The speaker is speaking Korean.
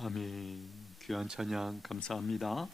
아멘. 귀한 찬양 감사합니다.